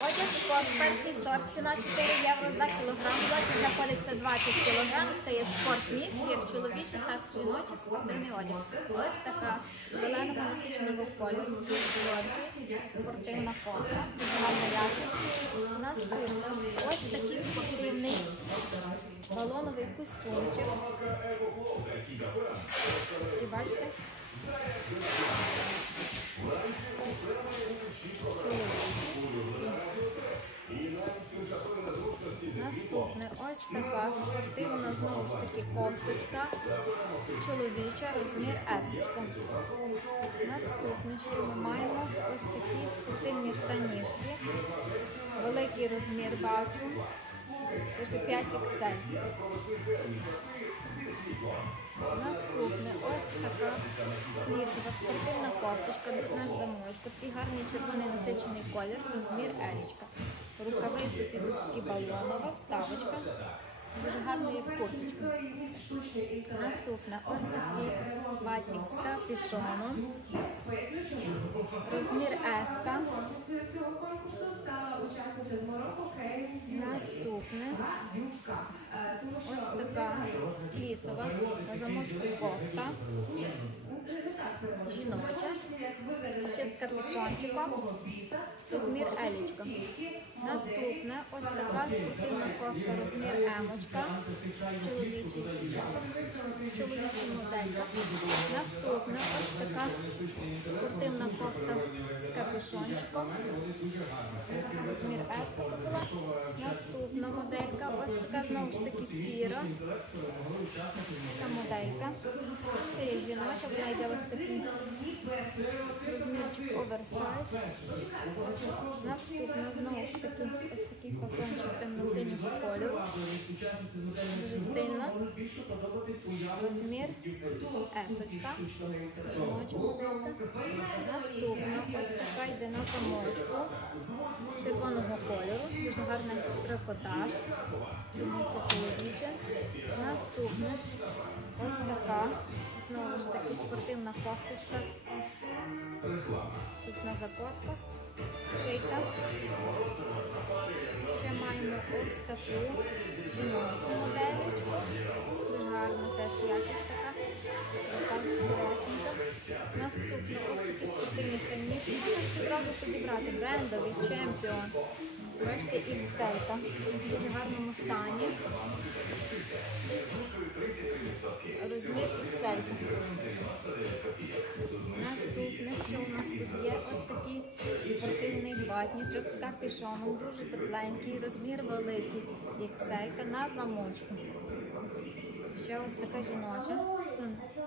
Одяг спорт, перший сорт, ціна 4 євро за кілограм. В лоті знаходиться 20 кілограм. Це є спорт мікс, як чоловічий, так і жіночий спортивний одяг. Ось така зеленого насиченого кольору, спортивна форма, гарна якість. Наступна ось такий спортивний балоновий костюмчик. І бачите? Така спортивна знову ж таки кофточка. Чоловіча, розмір есочка. Наступне, що ми маємо ось такі спортивні штанішки. Великий розмір бачу. Пише 5 XL. Наступне ось така лісова спортивна кофточка, наш замочка, такий гарний червоний насичений колір, розмір елічка. Рукави тут ідуть балонова, вставочка. Дуже гарний як курточка. Наступне ось такий ватник з капюшоном. Розмір еска. Наступне ось така лісова замочку кофта. Жіноча. Ще з капюшончиком. Розмір елічка. Наступне ось така спортивна кофта, розмір емочка. Чоловічий чоловічий модель. Наступне ось така спортивна кофта з капюшончиком. Розмір S. Наступна моделька. Така знову ж таки сіра. Така моделька. Це є жіноча, вона йде ось такий розмірчик оверсайз. Наступна знову ж таки ось такий фасончик темно-синього кольору. Дуже стильна. Розмір есочка. Жіноча моделька. Наступна ось така йде на замочку червоного кольору. Дуже гарний трикотаж. Думаю, це чоловіче. Наступне ось така. Знову ж таки спортивна кофточка. На закотках. Шийка. Ще маємо ось таку жіночу моделечку. Дуже гарна теж якість така. Наступне ось такі спортивні штанішки. Можна зразу підібрати брендовий чемпіон. Бачите, XL в дуже гарному стані. Розмір XL. Наступне, що у нас тут є, ось такий спортивний ватничок з капюшоном, дуже тепленький, розмір великий, XL на замочку. Ще ось така жіноча,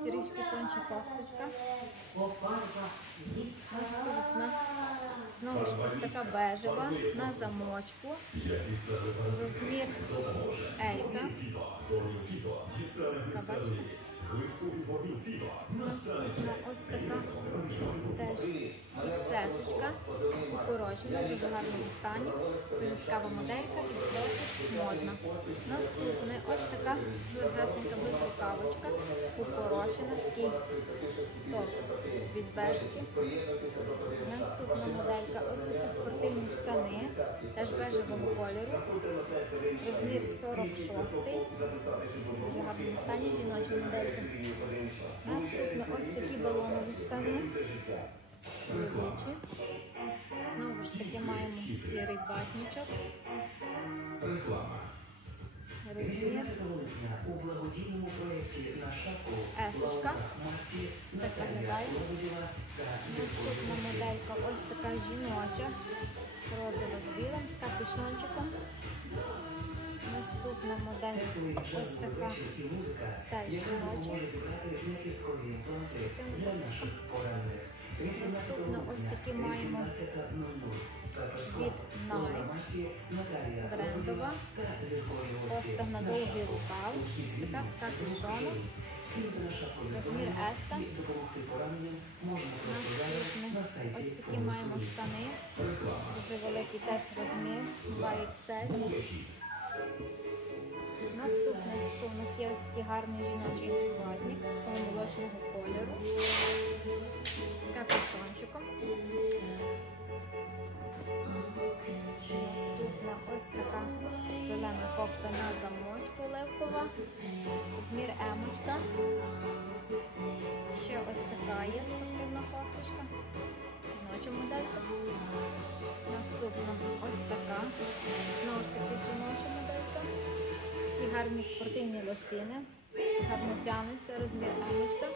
трішки тонча кофточка. Наступна. Знову ж ось така бежева на замочку. Розмір Елька. Наступна ось така теж іксесочка. Укорочена, дуже гарному стані. Дуже цікава моделька і досить модна. Наступне ось така легесенька безрукавочка. Укорочена, такий топ від бежки. Наступна моделька ось такі спортивні штани, теж бежевого кольору. Розмір 46 Дуже гарному стані жіноча моделька. Наступно ось такі балонові штани. Знову ж таки маємо сірий батничок. Розмір. у благодійному проєкті «Наша Есочка. Так виглядає. Наступна моделька ось така жіноча. Розова з білим, з капюшончиком. Наступна модель ось така теж жіноча. допоможе Наступно ось такі маємо від Nike. Брендова. Кофта на довгий рукав. Така з капюшоном. Розмір еста. Ось такі маємо штани. Дуже великий теж розмір. 2XL. Наступне, що у нас є ось такий гарний жіночий ватник з молочного кольору. Розмір емочка. Ще ось така є спортивна кофточка. Жіноча моделька. Наступна ось така. Знову ж таки жіноча моделька. І гарні спортивні лосіни. Гарно тянуться, розмір емочка.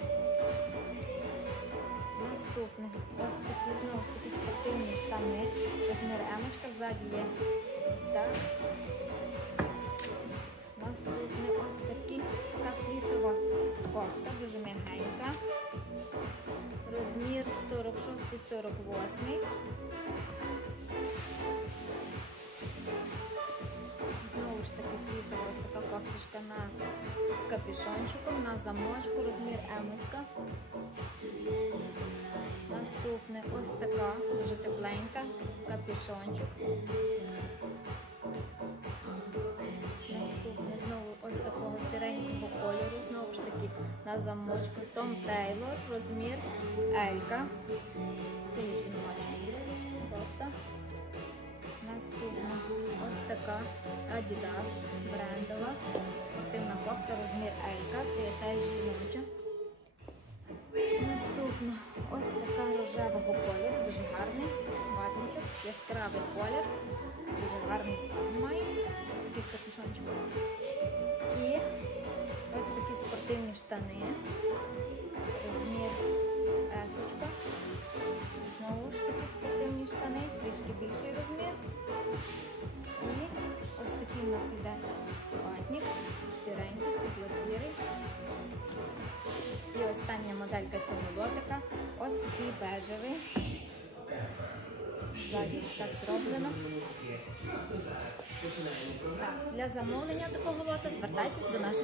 Наступне ось такі знову ж таки спортивні штани. Розмір емочка, ззаді є ось так. 46-48. Знову ж таки флісова ось така кофточка на з капюшончиком, на замочку, розмір емочка. Наступне ось така, дуже тепленька, капюшончик. На замочку. Том Тейлор, розмір Елька. Це є жіноча. Наступна ось така Adidas брендова спортивна кофта, розмір Елька. Це є теж жіноча. Наступна ось така рожевого кольору, дуже гарний ватничок, яскравий колір, дуже гарний стан має. Ось такий з. І ось такі спортивні штани. Розмір есочка. Знову ж таки спортивні штани, трішки більший розмір. І ось такий у нас іде ватник, сіренький, світло-сірий. І остання моделька цього лотика. Ось такий бежевий. Ззаді ось так зроблено. Так, для замовлення такого лота звертайтесь до наших